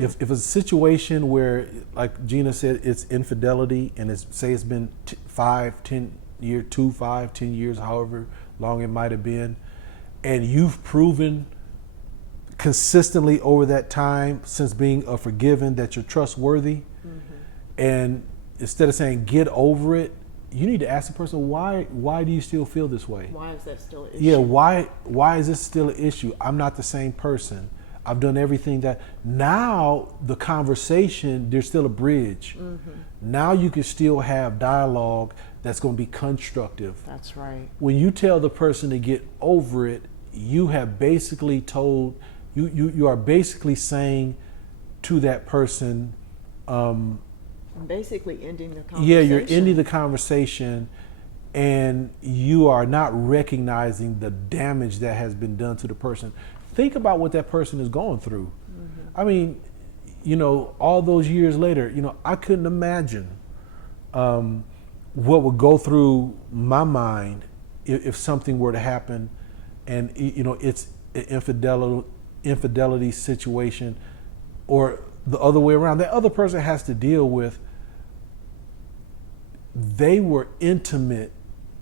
If it's a situation where, like Gena said, it's infidelity, and it's been 5, 10 years, 2, 5, 10 years, however long it might have been, and you've proven consistently over that time since being forgiven that you're trustworthy, and instead of saying get over it, you need to ask the person, why do you still feel this way? Why is that still an issue? Yeah, why is this still an issue? I'm not the same person. I've done everything that. Now the conversation, there's still a bridge. Now you can still have dialogue that's going to be constructive. That's right. When you tell the person to get over it, you have basically told, you are basically saying to that person, basically ending the conversation. yeah, you're ending the conversation, and you are not recognizing the damage that has been done to the person. Think about what that person is going through. I mean, all those years later, I couldn't imagine what would go through my mind if something were to happen, and it's an infidelity situation, or the other way around. That other person has to deal with, they were intimate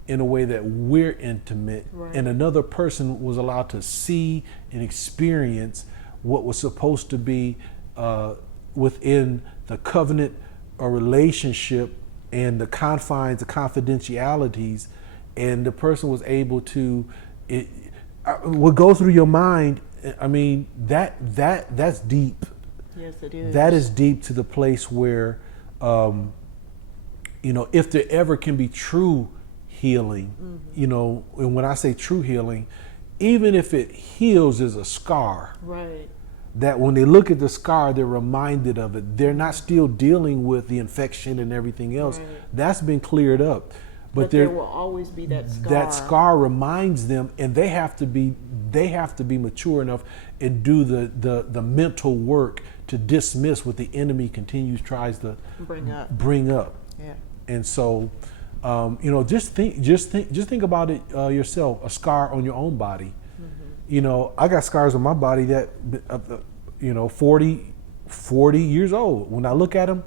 in a way that we're intimate, right, and another person was allowed to see and experience what was supposed to be within the covenant or relationship and the confines, the confidentialities, and the person was able to, what goes through your mind, I mean, that's deep. Yes, it is. That is deep to the place where, if there ever can be true healing, and when I say true healing, even if it heals as a scar, right, that when they look at the scar, they're reminded of it. They're not still dealing with the infection and everything else. Right. That's been cleared up. But there will always be that scar. That scar reminds them, and they have to be mature enough and do the mental work to dismiss what the enemy tries to bring up. Yeah. And so, just think about it yourself. A scar on your own body. I got scars on my body that, 40 years old. When I look at them,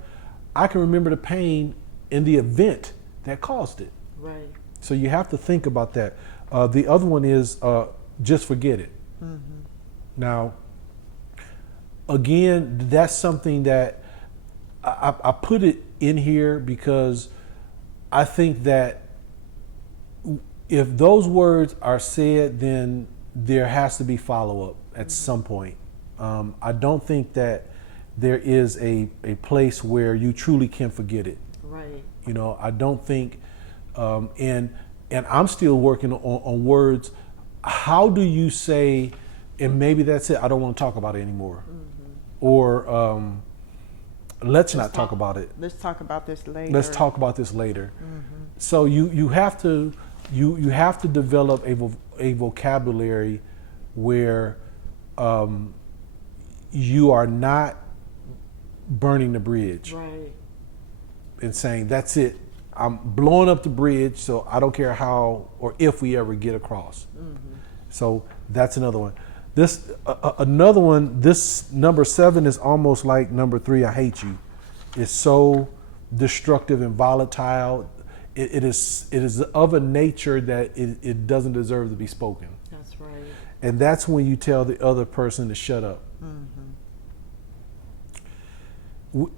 I can remember the pain in the event that caused it. Right. So you have to think about that. The other one is just forget it. Now, again, that's something that I put it in here because I think that if those words are said, then there has to be follow-up at some point. I don't think that there is a place where you truly can forget it. Right. I don't think, and I'm still working on words. How do you say, and maybe that's it, I don't want to talk about it anymore. Or let's not talk about it. Let's talk about this later. Let's talk about this later. So you have to develop a vocabulary where you are not burning the bridge. Right. And saying, that's it, I'm blowing up the bridge, so I don't care how or if we ever get across. So that's another one. Another one, this number 7 is almost like number 3, I hate you. It's so destructive and volatile. It is of a nature that it doesn't deserve to be spoken. That's right. And that's when you tell the other person to shut up.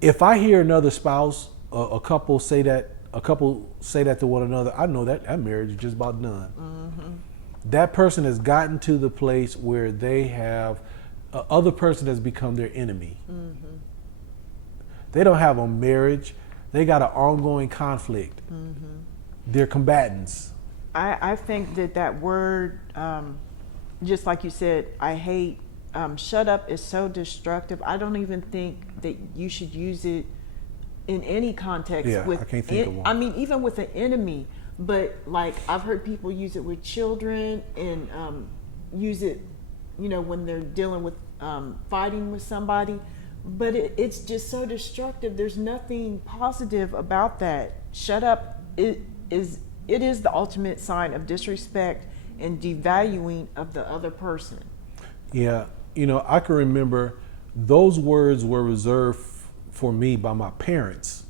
If I hear another spouse, a couple say that to one another, I know that marriage is just about done. That person has gotten to the place where they have, other person has become their enemy. They don't have a marriage. They got an ongoing conflict. They're combatants. I think that word, just like you said, I hate, shut up is so destructive. I don't even think that you should use it in any context. Yeah, I can't think of one. I mean, even with an enemy, but like I've heard people use it with children and use it, when they're dealing with fighting with somebody. But it's just so destructive. There's nothing positive about that. Shut up it is the ultimate sign of disrespect and devaluing of the other person. Yeah, I can remember those words were reserved for me by my parents,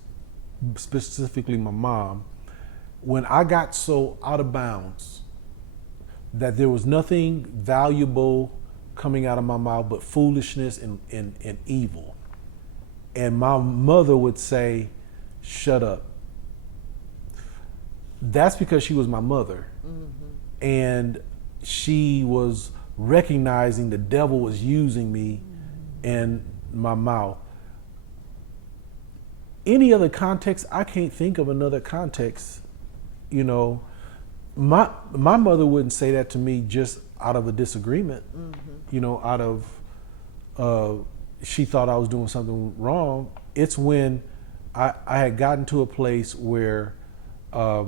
specifically my mom. When I got so out of bounds that there was nothing valuable coming out of my mouth but foolishness and evil. And my mother would say, shut up. That's because she was my mother. Mm-hmm. And she was recognizing the devil was using me and my mouth. Any other context, I can't think of another context. You know, my mother wouldn't say that to me just out of a disagreement. Mm-hmm. You know, out of she thought I was doing something wrong. It's when I had gotten to a place where I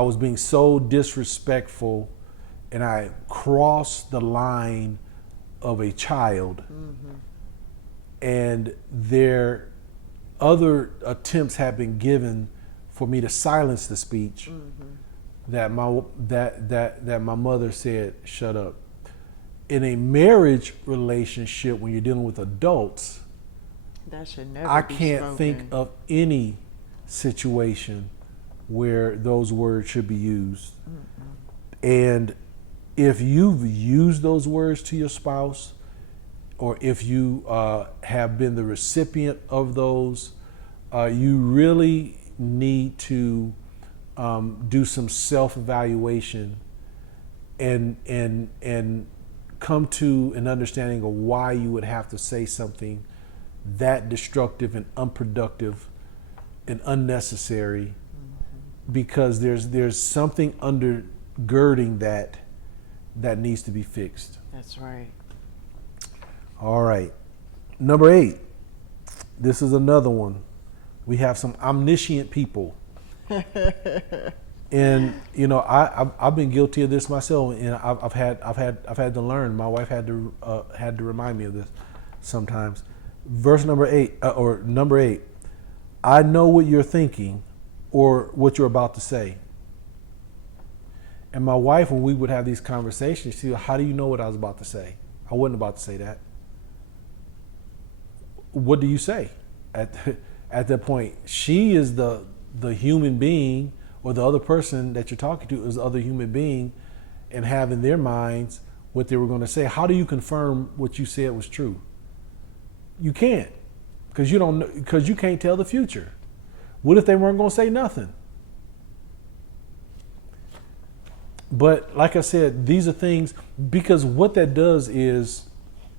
was being so disrespectful, and I crossed the line of a child. Mm-hmm. And their other attempts have been given for me to silence the speech. Mm-hmm. that my mother said, shut up. In a marriage relationship, when you're dealing with adults, that should never I be can't spoken. think of any situation where those words should be used. Mm-mm. And if you've used those words to your spouse, or if you have been the recipient of those, you really need to do some self-evaluation and come to an understanding of why you would have to say something that destructive and unproductive and unnecessary. Mm-hmm. Because there's something undergirding that needs to be fixed. That's right. All right. Number 8. This is another one. We have some omniscient people. And you know, I've been guilty of this myself, and I've had to learn. My wife had to remind me of this sometimes. Verse number 8, or number 8. I know what you're thinking, or what you're about to say. And my wife, when we would have these conversations, she would, how do you know what I was about to say? I wasn't about to say that. What do you say at that point? She is the human being, or the other person that you're talking to is the other human being, and have in their minds what they were going to say. How do you confirm what you said was true? You can't, because you don't know, because you can't tell the future. What if they weren't going to say nothing? But like I said, these are things, because what that does is,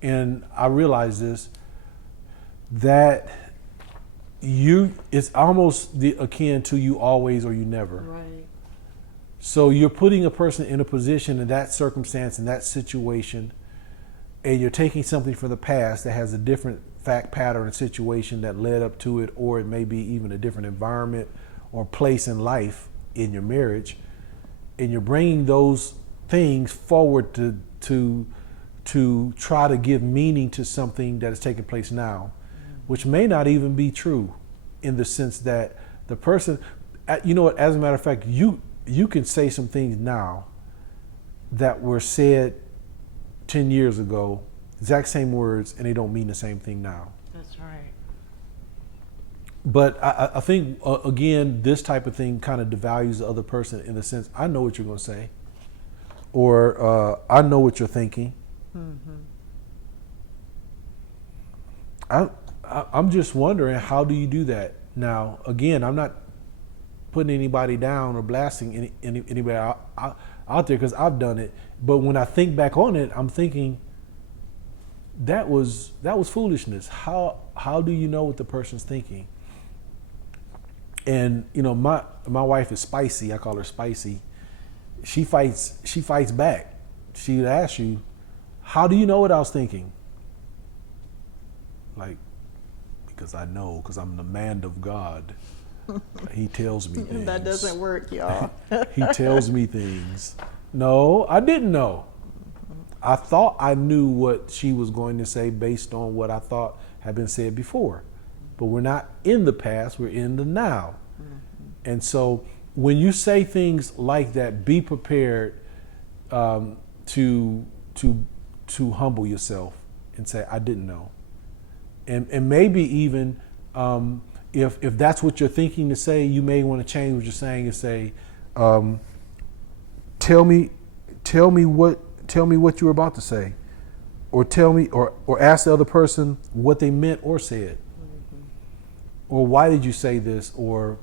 and I realize this, that it's almost akin to you always or you never. Right. So you're putting a person in a position, in that circumstance, in that situation, and you're taking something from the past that has a different fact pattern and situation that led up to it, or it may be even a different environment or place in life in your marriage, and you're bringing those things forward to try to give meaning to something that is taking place now, which may not even be true, in the sense that the person, you know what, as a matter of fact, you can say some things now that were said 10 years ago, exact same words, and they don't mean the same thing now. That's right. But I think, again, this type of thing kind of devalues the other person, in the sense, I know what you're going to say, or I know what you're thinking. Mm-hmm. I'm just wondering, how do you do that? Now, again, I'm not putting anybody down or blasting anybody out there, because I've done it. But when I think back on it, I'm thinking that was foolishness. How do you know what the person's thinking? And you know, my wife is spicy. I call her spicy. She fights back. She would ask you, how do you know what I was thinking? Like, because I know, because I'm the man of God. He tells me things. That doesn't work, y'all. He tells me things. No, I didn't know. I thought I knew what she was going to say based on what I thought had been said before. But we're not in the past, we're in the now. Mm-hmm. And so when you say things like that, be prepared to humble yourself and say, I didn't know. And maybe even if that's what you're thinking to say, you may want to change what you're saying and say, tell me what you were about to say, or tell me, or ask the other person what they meant or said, or why did you say this, or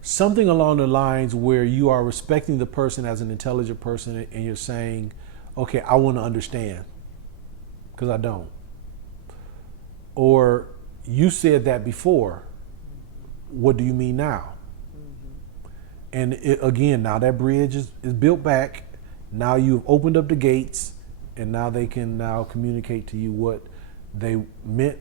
something along the lines where you are respecting the person as an intelligent person, and you're saying, okay, I want to understand because I don't. Or you said that before. What do you mean now? And again, now that bridge is built back. Now you've opened up the gates, and now they can now communicate to you what they meant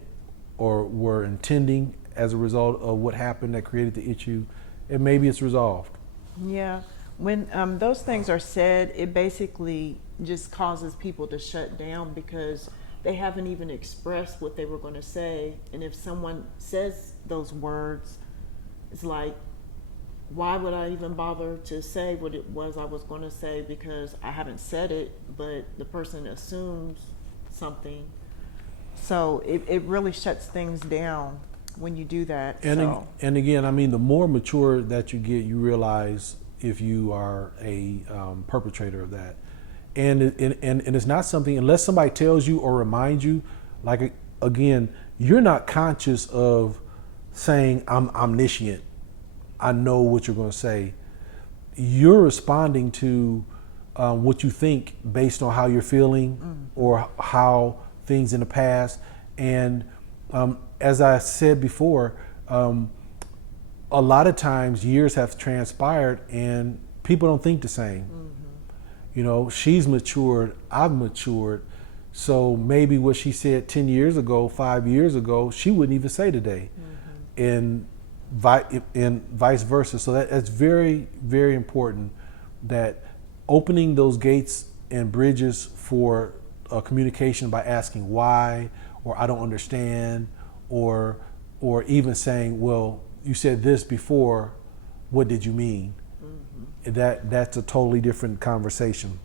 or were intending as a result of what happened that created the issue, and maybe it's resolved. Yeah, when those things are said, it basically just causes people to shut down because they haven't even expressed what they were going to say. And if someone says those words, it's like, why would I even bother to say what it was I was going to say, because I haven't said it, but the person assumes something. So it really shuts things down when you do that. And again, I mean, the more mature that you get, you realize if you are a perpetrator of that. And it's not something, unless somebody tells you or reminds you, like, again, you're not conscious of saying, I'm omniscient, I know what you're going to say. You're responding to what you think based on how you're feeling or how things in the past. And as I said before, a lot of times years have transpired and people don't think the same. You know, she's matured, I've matured. So maybe what she said 10 years ago, 5 years ago, she wouldn't even say today. And vice versa. So that's very, very important, that opening those gates and bridges for communication by asking why, or I don't understand, or even saying, well, you said this before, what did you mean? That's a totally different conversation.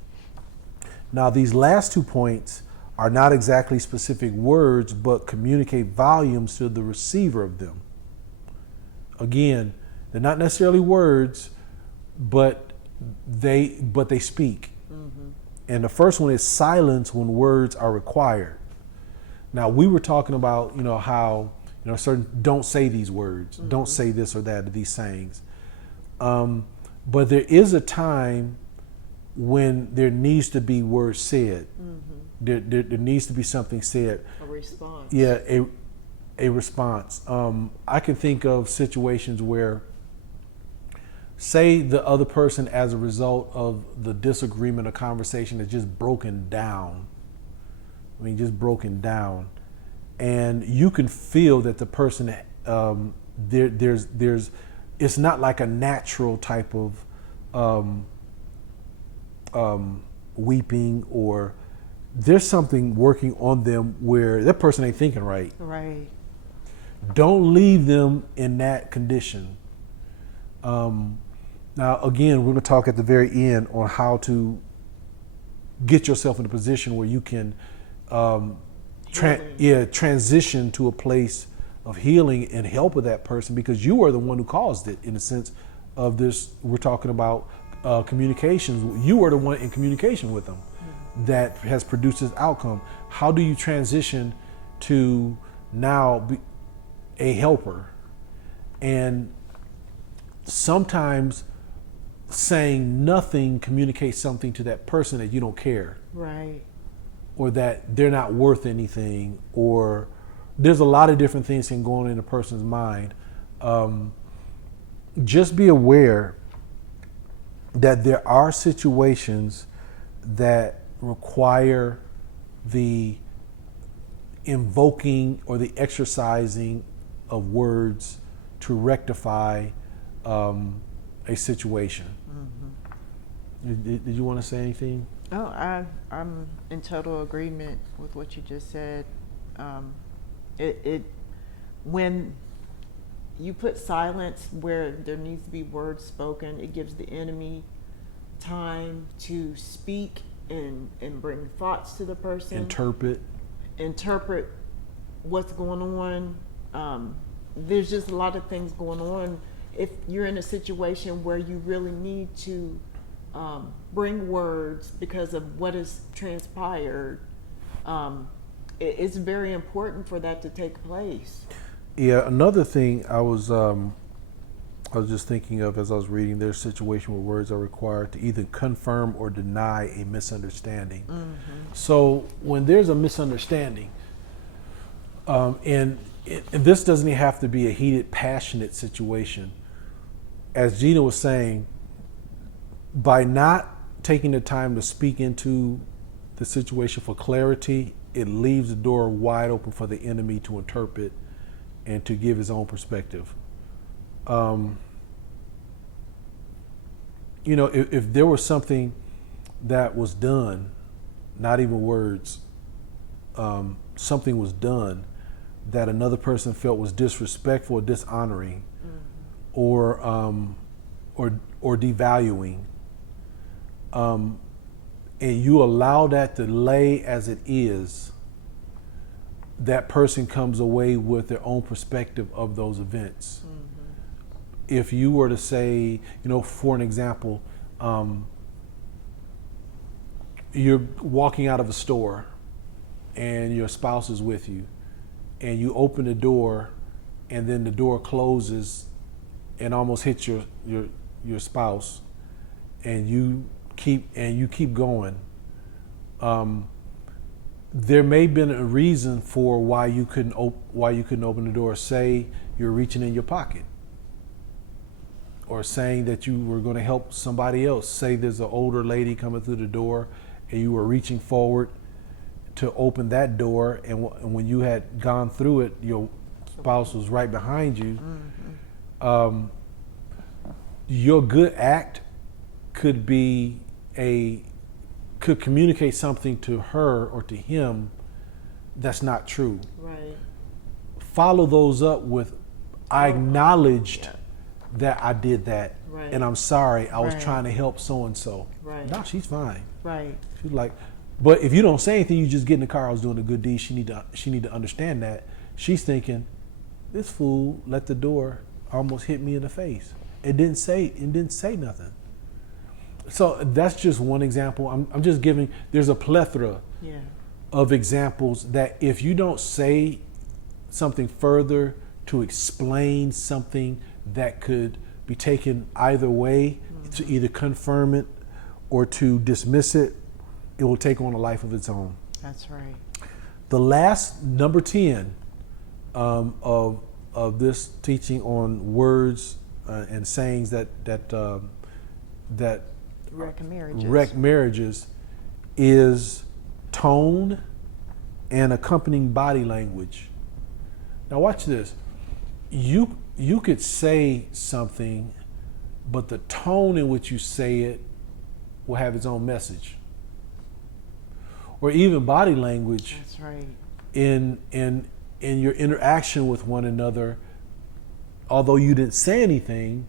Now, these last 2 points are not exactly specific words, but communicate volumes to the receiver of them. Again, they're not necessarily words, but they speak. And the first one is silence when words are required. Now, we were talking about, how, certain don't say these words, don't say this or that, or these sayings. But there is a time when there needs to be words said. There needs to be something said. A response. Yeah, a response. I can think of situations where, say the other person, as a result of the disagreement or conversation, is just broken down. Just broken down. And you can feel that the person, there's it's not like a natural type of weeping, or there's something working on them where that person ain't thinking right. Right. Don't leave them in that condition. Now, again, we're going to talk at the very end on how to get yourself in a position where you can transition to a place of healing and help with that person, because you are the one who caused it, in the sense of this. We're talking about communications. You are the one in communication with them that has produced this outcome. How do you transition to now be a helper? And sometimes saying nothing communicates something to that person that you don't care. Right. Or that they're not worth anything, or there's a lot of different things can go on in a person's mind. Just be aware that there are situations that require the invoking or the exercising of words to rectify a situation. Did you want to say anything? Oh, I'm in total agreement with what you just said. When you put silence where there needs to be words spoken, it gives the enemy time to speak and bring thoughts to the person. Interpret. interpret what's going on. There's just a lot of things going on. If you're in a situation where you really need to bring words because of what has transpired, it's very important for that to take place. Yeah, another thing I was just thinking of as I was reading, there's a situation where words are required to either confirm or deny a misunderstanding. So when there's a misunderstanding, and this doesn't even have to be a heated, passionate situation. As Gena was saying, by not taking the time to speak into the situation for clarity, it leaves the door wide open for the enemy to interpret and to give his own perspective. If there was something that was done, not even words, something was done that another person felt was disrespectful or dishonoring, or devaluing, and you allow that to lay as it is, that person comes away with their own perspective of those events. If you were to say, for an example, you're walking out of a store and your spouse is with you, and you open the door and then the door closes and almost hits your spouse, and you keep going. There may have been a reason for why you couldn't open the door. Say you're reaching in your pocket, or saying that you were going to help somebody else. Say there's an older lady coming through the door and you were reaching forward to open that door, and when you had gone through it, your spouse was right behind you. Your good act could communicate something to her or to him that's not true. Right. Follow those up with, I acknowledged that I did that, and I'm sorry, I was trying to help so-and-so. Right. No, she's fine. Right. She's like, but if you don't say anything, you just get in the car, I was doing a good deed, she need to understand that. She's thinking, this fool let the door almost hit me in the face. It didn't say nothing. So that's just one example. I'm just giving, there's a plethora of examples that if you don't say something further to explain something that could be taken either way, to either confirm it or to dismiss it, it will take on a life of its own. That's right. The last, number 10, of this teaching on words and sayings that wreck marriages is tone and accompanying body language. Now watch this. You could say something, but the tone in which you say it will have its own message. Or even body language. That's right. In your interaction with one another, although you didn't say anything,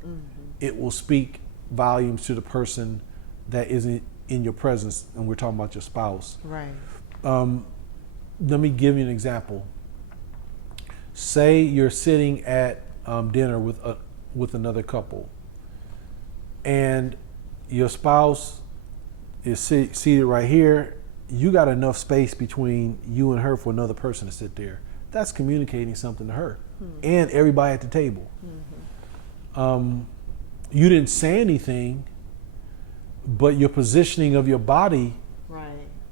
it will speak volumes to the person that isn't in your presence, and we're talking about your spouse. Right. Let me give you an example. Say you're sitting at dinner with another couple, and your spouse is seated right here. You got enough space between you and her for another person to sit there. That's communicating something to her and everybody at the table. You didn't say anything, but your positioning of your body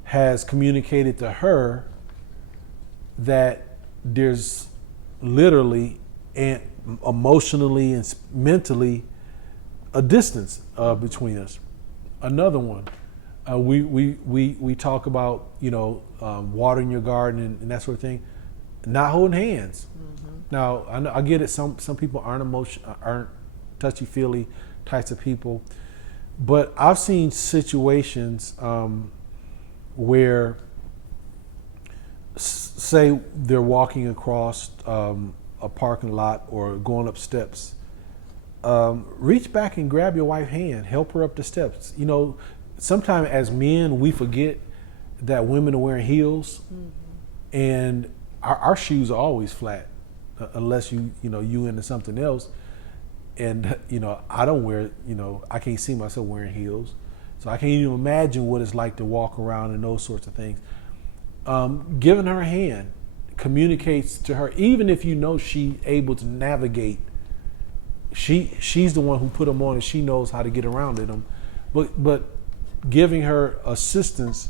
has communicated to her that there's literally and emotionally and mentally a distance between us. Another one. We talk about watering your garden and that sort of thing, not holding hands. Now I get it. Some people aren't touchy-feely types of people, but I've seen situations where, say they're walking across a parking lot or going up steps. Reach back and grab your wife's hand, help her up the steps. Sometimes as men, we forget that women are wearing heels. And our shoes are always flat, unless you into something else. And I don't wear, I can't see myself wearing heels, so I can't even imagine what it's like to walk around and those sorts of things. Giving her a hand communicates to her, even if she's able to navigate. She's the one who put them on, and she knows how to get around in them. But giving her assistance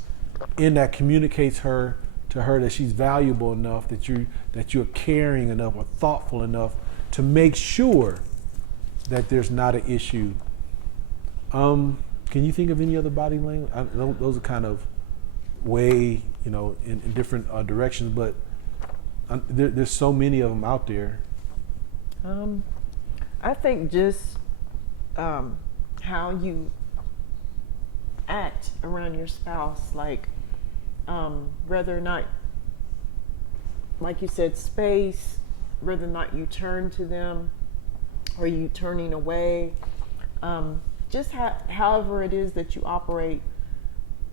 in that communicates to her that she's valuable enough, that you're caring enough or thoughtful enough to make sure that there's not an issue. Can you think of any other body language? Those are kind of way, in different directions, but there's so many of them out there. I think just how you act around your spouse, like whether or not, like you said, space, whether or not you turn to them or you turning away, just however it is that you operate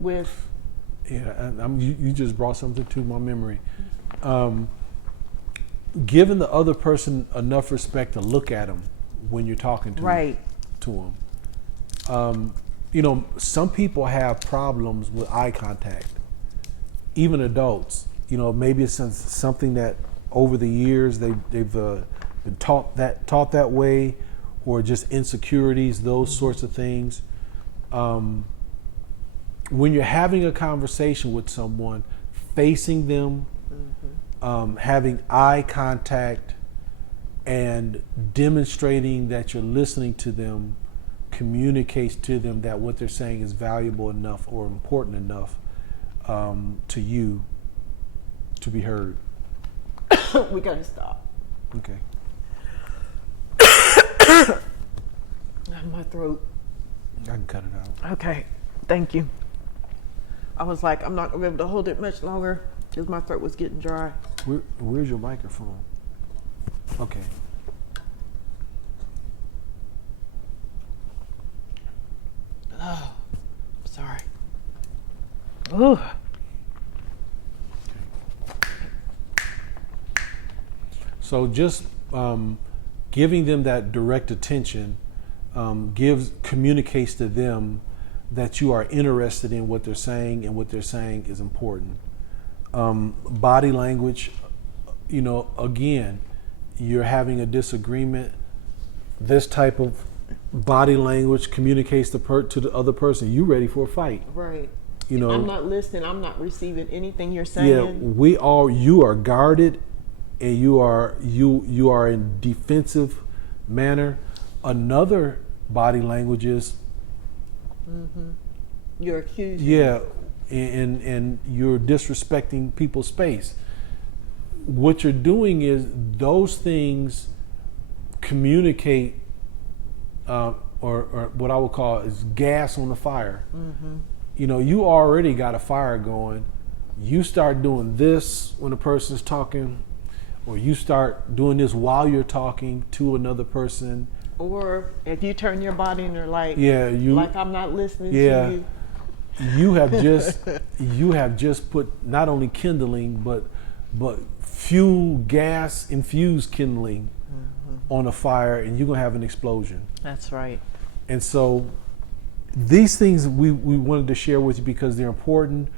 with. Yeah, and you just brought something to my memory. Giving the other person enough respect to look at them when you're talking to them. Some people have problems with eye contact, even adults. Maybe it's something that over the years they've been taught that way, or just insecurities, those sorts of things. When you're having a conversation with someone, facing them, having eye contact, and demonstrating that you're listening to them communicates to them that what they're saying is valuable enough or important enough to you to be heard. We gotta stop. Okay. My throat. I can cut it out. Okay, thank you. I was like, I'm not gonna be able to hold it much longer because my throat was getting dry. Where's your microphone? Okay. Oh, sorry. Ooh. So just giving them that direct attention communicates to them that you are interested in what they're saying, and what they're saying is important. Body language, again, you're having a disagreement. This type of body language communicates to the other person, you ready for a fight. Right. I'm not listening. I'm not receiving anything you're saying. Yeah, you are guarded, and you are in defensive manner. Another body language is you're accusing. Yeah, and you're disrespecting people's space. What you're doing is those things communicate, or what I would call is gas on the fire. You already got a fire going. You start doing this when a person's talking, or you start doing this while you're talking to another person. Or if you turn your body and they're like, like I'm not listening to you. You have just put not only kindling but fuel, gas infused kindling on a fire, and you're gonna have an explosion. That's right. And so these things we wanted to share with you because they're important,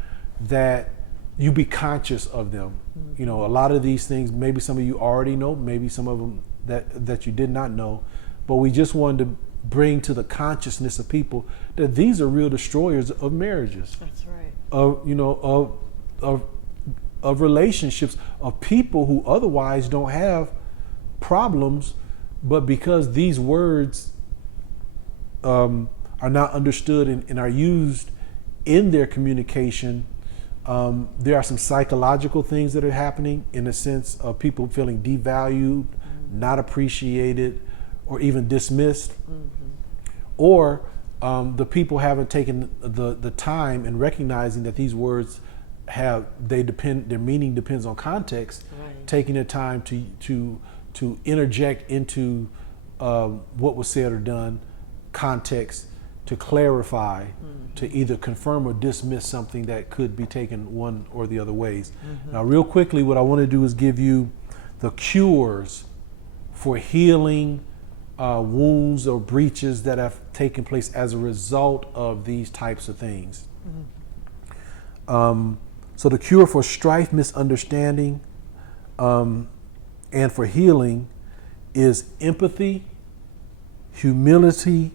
that you be conscious of them. A lot of these things, maybe some of you already know, maybe some of them that you did not know, but we just wanted to bring to the consciousness of people that these are real destroyers of marriages. That's right. Of relationships, of people who otherwise don't have problems, but because these words are not understood and are used in their communication, there are some psychological things that are happening, in the sense of people feeling devalued, not appreciated, or even dismissed, or the people haven't taken the time and recognizing that these words their meaning depends on context, taking the time to interject into what was said or done, context, to clarify, to either confirm or dismiss something that could be taken one or the other ways. Now, real quickly, what I want to do is give you the cures for healing wounds or breaches that have taken place as a result of these types of things. So the cure for strife, misunderstanding, and for healing is empathy, humility,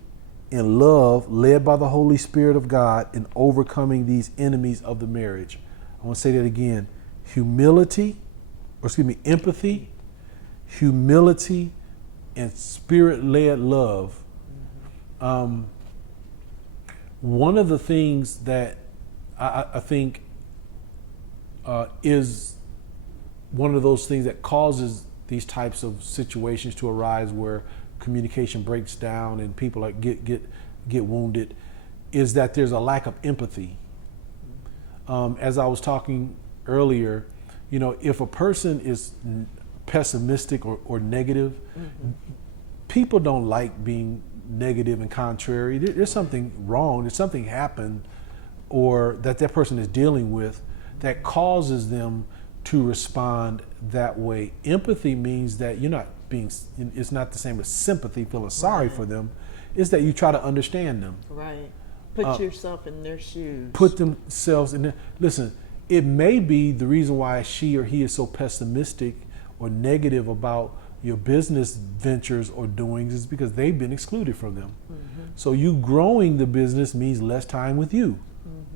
and love led by the Holy Spirit of God in overcoming these enemies of the marriage. I want to say that again. Empathy, humility, and spirit-led love. One of the things that I think is one of those things that causes these types of situations to arise where communication breaks down and people get wounded is that there's a lack of empathy. As I was talking earlier, if a person is pessimistic or negative, people don't like being negative and contrary. There's something wrong. There's something happened or that person is dealing with that causes them to respond that way. Empathy means that it's not the same as sympathy, feeling sorry for them. It's that you try to understand them. Right. Put yourself in their shoes. Put themselves in there. Listen, it may be the reason why she or he is so pessimistic or negative about your business ventures or doings is because they've been excluded from them. So you growing the business means less time with you,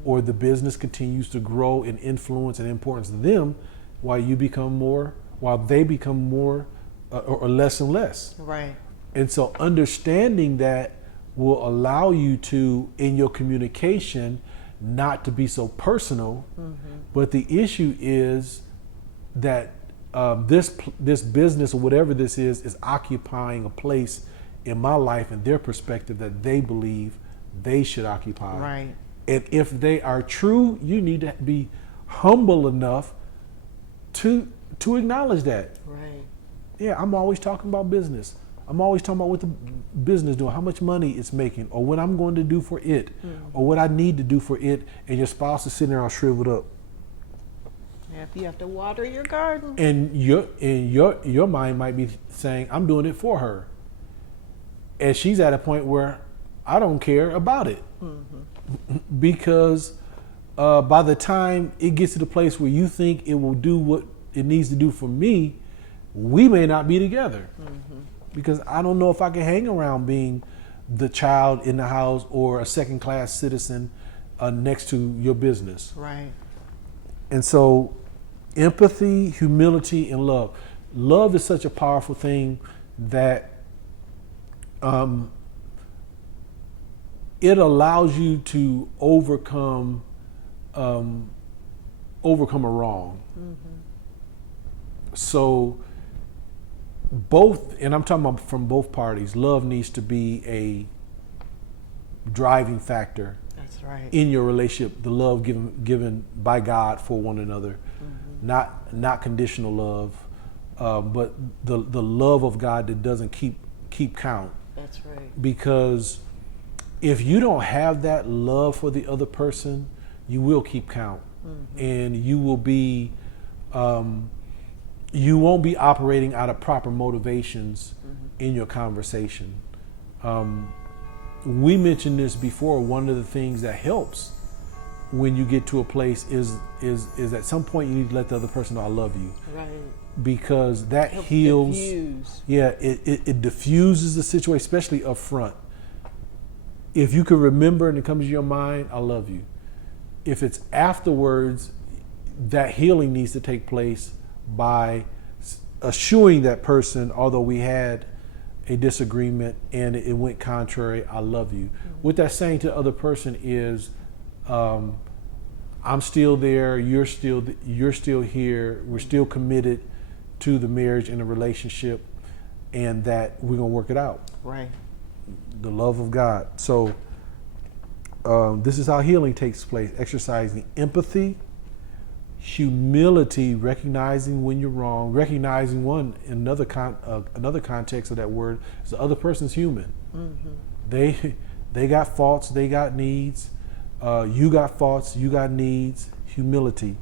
or the business continues to grow in influence and importance to them while they become more or less and less. Right. And so understanding that will allow you to, in your communication, not to be so personal. But the issue is that this business or whatever this is occupying a place in my life and their perspective that they believe they should occupy. Right. And if they are true, you need to be humble enough to acknowledge that. Right. Yeah, I'm always talking about business. I'm always talking about what the business doing, how much money it's making, or what I'm going to do for it, or what I need to do for it, and your spouse is sitting there all shriveled up. Yeah, if you have to water your garden. And your mind might be saying, I'm doing it for her. And she's at a point where I don't care about it. Because by the time it gets to the place where you think it will do what it needs to do for me, we may not be together. Because I don't know if I can hang around being the child in the house or a second-class citizen next to your business. Right. And so empathy, humility, and love. Love is such a powerful thing that it allows you to overcome a wrong. So both, and I'm talking about from both parties, love needs to be a driving factor. That's right. In your relationship, the love given by God for one another, not conditional love, but the love of God that doesn't keep count. That's right. Because if you don't have that love for the other person, you will keep count, and you will be, you won't be operating out of proper motivations in your conversation. We mentioned this before. One of the things that helps when you get to a place is at some point you need to let the other person know I love you. Right. Because that heals. Diffuse. Yeah, it diffuses the situation, especially up front. If you can remember and it comes to your mind, I love you. If it's afterwards, that healing needs to take place by assuring that person, although we had a disagreement and it went contrary, I love you. What that's saying to the other person is, I'm still there, you're still here, we're still committed to the marriage and the relationship, and that we're gonna work it out. Right. The love of God. So this is how healing takes place: exercising empathy, humility, recognizing when you're wrong, recognizing another context of that word is the other person's human. They got faults, they got needs. You got faults, you got needs. Humility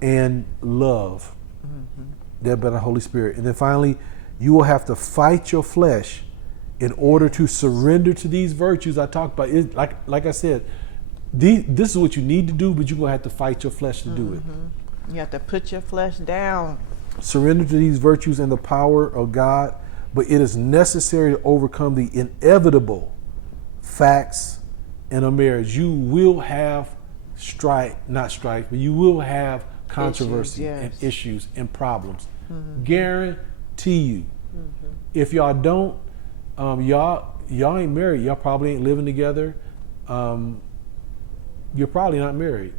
and love. That by the Holy Spirit. And then finally, you will have to fight your flesh in order to surrender to these virtues I talked about. Like I said, this is what you need to do, but you're going to have to fight your flesh to do it. You have to put your flesh down. Surrender to these virtues and the power of God, but it is necessary to overcome the inevitable facts in a marriage. You will have but you will have controversy and issues and problems. Guarantee you. If y'all don't, y'all ain't married. Y'all probably ain't living together. You're probably not married.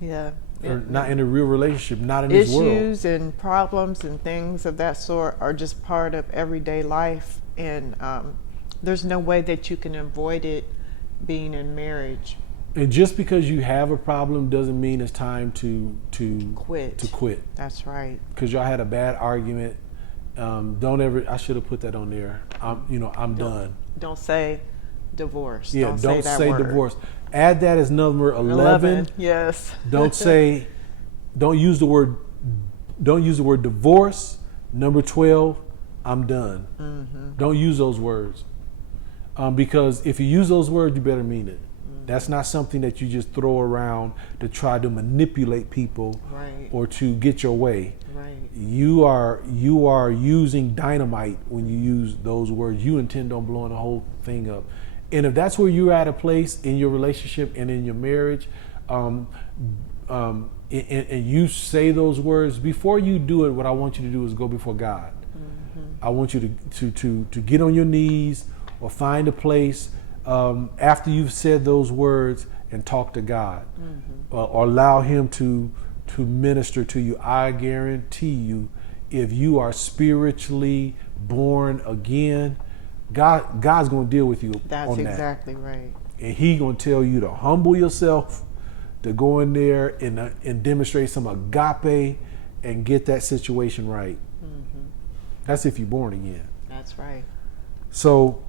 Yeah. Or not in a real relationship, not in this world. Issues and problems and things of that sort are just part of everyday life, and there's no way that you can avoid it being in marriage. And just because you have a problem doesn't mean it's time to quit. That's right. Because y'all had a bad argument. Don't ever. I should have put that on there. I'm done. Don't say divorce. Yeah, don't say word. divorce. Add that as number 11. Yes. Don't use the word divorce. Number 12, I'm done. Don't use those words. Because if you use those words, you better mean it. That's not something that you just throw around to try to manipulate people or to get your way. Right. You are using dynamite when you use those words. You intend on blowing the whole thing up. And if that's where you're at a place in your relationship and in your marriage, and you say those words, before you do it, what I want you to do is go before God. I want you to get on your knees or find a place after you've said those words and talk to God, or allow Him to minister to you. I guarantee you, if you are spiritually born again, God's going to deal with you on that. That's exactly right. And He's going to tell you to humble yourself, to go in there and demonstrate some agape and get that situation right. That's if you're born again. That's right. So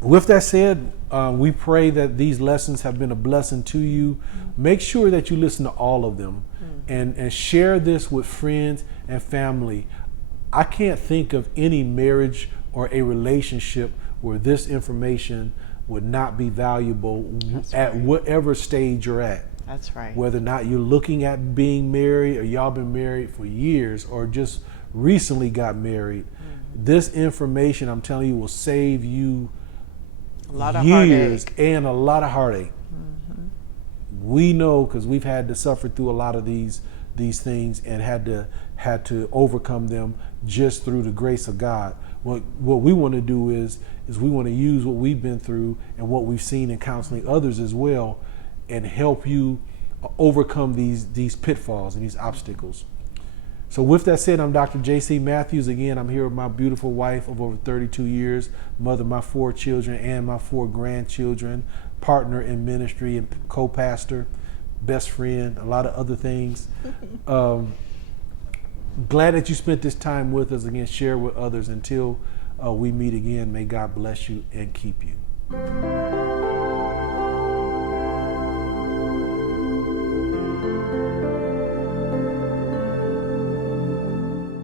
with that said, we pray that these lessons have been a blessing to you. Make sure that you listen to all of them and share this with friends and family. I can't think of any marriage or a relationship where this information would not be valuable at whatever stage you're at. That's right. Whether or not you're looking at being married, or y'all been married for years, or just recently got married, this information, I'm telling you, will save you a lot of years heartache. And a lot of heartache. We know, because we've had to suffer through a lot of these things and had to overcome them just through the grace of God. What we want to do is we want to use what we've been through and what we've seen in counseling others as well, and help you overcome these pitfalls and these obstacles. So with that said, I'm Dr. J.C. Matthews. Again, I'm here with my beautiful wife of over 32 years, mother of my 4 children and my 4 grandchildren, partner in ministry and co-pastor, best friend, a lot of other things. Glad that you spent this time with us. Again, share with others. Until we meet again, may God bless you and keep you.